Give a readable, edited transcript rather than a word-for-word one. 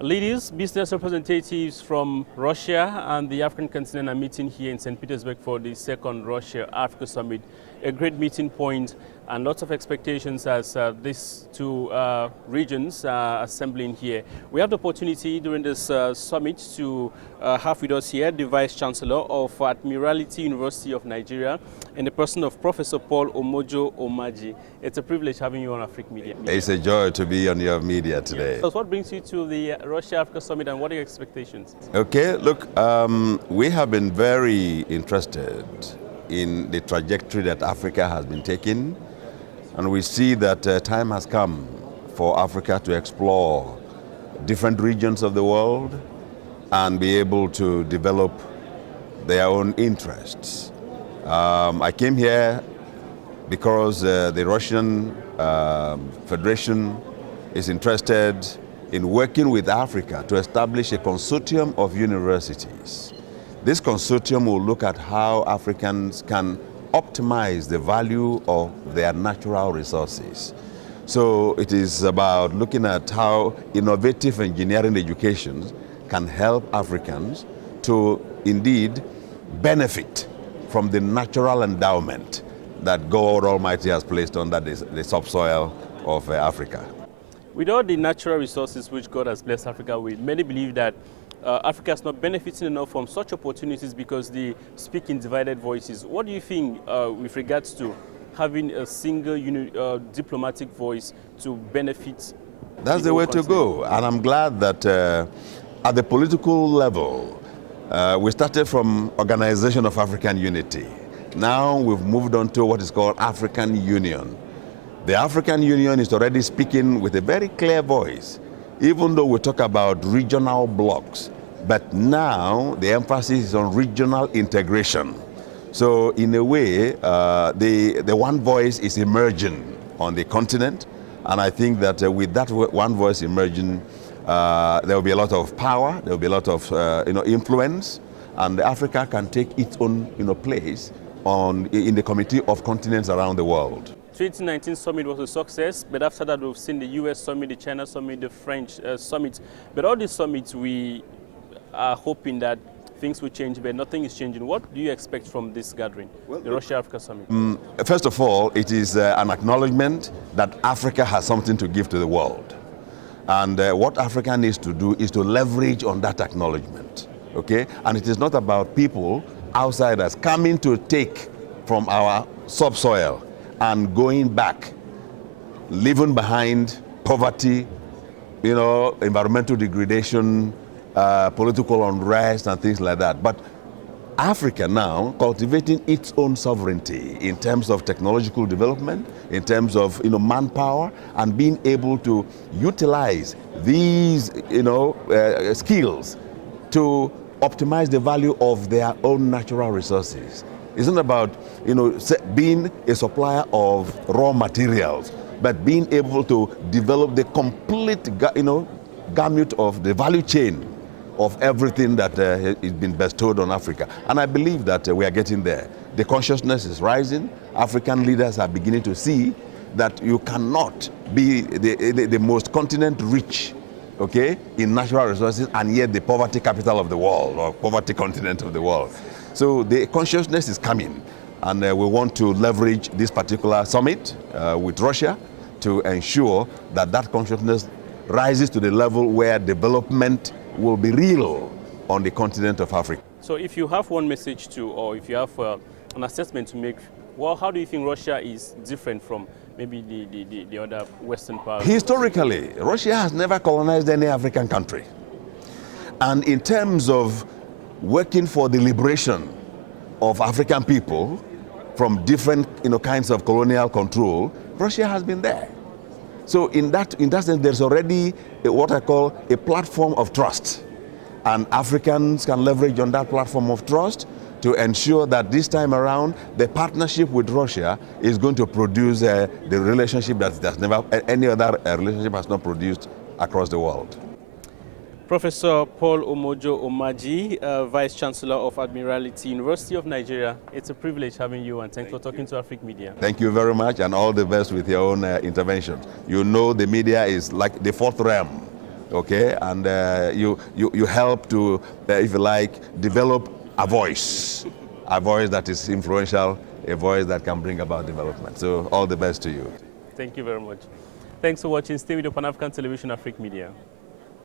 Leaders, business representatives from Russia and the African continent are meeting here in St. Petersburg for the second Russia-Africa Summit. A great meeting point and lots of expectations as these two regions are assembling here. We have the opportunity during this summit to have with us here the Vice-Chancellor of Admiralty University of Nigeria in the person of Professor Paul Omojo Omaji. It's a privilege having you on Africa Media. It's a joy to be on your media today. So what brings you to the Russia-Africa Summit and what are your expectations? Okay, look, we have been very interested in the trajectory that Africa has been taking, and we see that time has come for Africa to explore different regions of the world and be able to develop their own interests. I came here because the Russian Federation is interested in working with Africa to establish a consortium of universities. This consortium will look at how Africans can optimize the value of their natural resources. So it is about looking at how innovative engineering education can help Africans to indeed benefit from the natural endowment that God Almighty has placed under the subsoil of Africa. With all the natural resources which God has blessed Africa with, many believe that Africa is not benefiting enough from such opportunities because they speak in divided voices. What do you think with regards to having a single diplomatic voice to benefit? That's the way to go, and I'm glad that at the political level, we started from Organization of African Unity. Now we've moved on to what is called African Union. The African Union is already speaking with a very clear voice, even though we talk about regional blocks. But now the emphasis is on regional integration. So in a way, the one voice is emerging on the continent. And I think that with that one voice emerging, there will be a lot of power, there will be a lot of influence, and Africa can take its own place in the Committee of Continents around the world. 2019 summit was a success, but after that we've seen the US summit, the China summit, the French summit. But all these summits, we are hoping that things will change, but nothing is changing. What do you expect from this gathering, the Russia-Africa summit? First of all, it is an acknowledgement that Africa has something to give to the world. And what Africa needs to do is to leverage on that acknowledgement, okay? And it is not about people, outsiders, coming to take from our subsoil and going back, leaving behind poverty, environmental degradation, political unrest and things like that. But Africa now cultivating its own sovereignty in terms of technological development, in terms of manpower, and being able to utilize these skills to optimize the value of their own natural resources. It's not about being a supplier of raw materials, but being able to develop the complete gamut of the value chain of everything that has been bestowed on Africa. And I believe that we are getting there. The consciousness is rising. African leaders are beginning to see that you cannot be the most continent rich, okay, in natural resources, and yet the poverty capital of the world, or poverty continent of the world. So the consciousness is coming, and we want to leverage this particular summit with Russia to ensure that that consciousness rises to the level where development will be real on the continent of Africa. So if you have one message to, or if you have an assessment to make, well, how do you think Russia is different from maybe the other Western powers? Historically, Russia has never colonized any African country. And in terms of working for the liberation of African people from different kinds of colonial control, Russia has been there. So in that sense, there's already what I call a platform of trust. And Africans can leverage on that platform of trust to ensure that this time around, the partnership with Russia is going to produce the relationship that never any other relationship has not produced across the world. Professor Paul Omojo Omaji, Vice-Chancellor of Admiralty University of Nigeria. It's a privilege having you, and thanks for talking to Africa Media. Thank you very much, and all the best with your own interventions. The media is like the fourth realm okay? And you help to, if you like, develop a voice that is influential, a voice that can bring about development. So all the best to you. Thank you very much. Thanks for watching. Stay with the Pan-African Television Afrique Media.